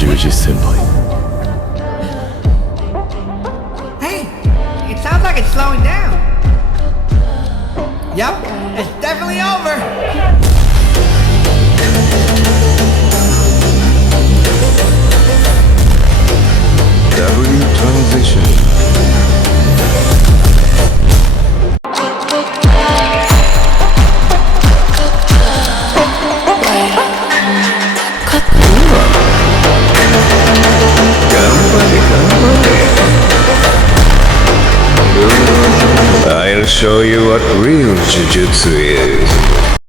十字先輩。 Hey, it sounds like it's slowing down. Yep, it's definitely over. W transition. I'll show you what real jujutsu is.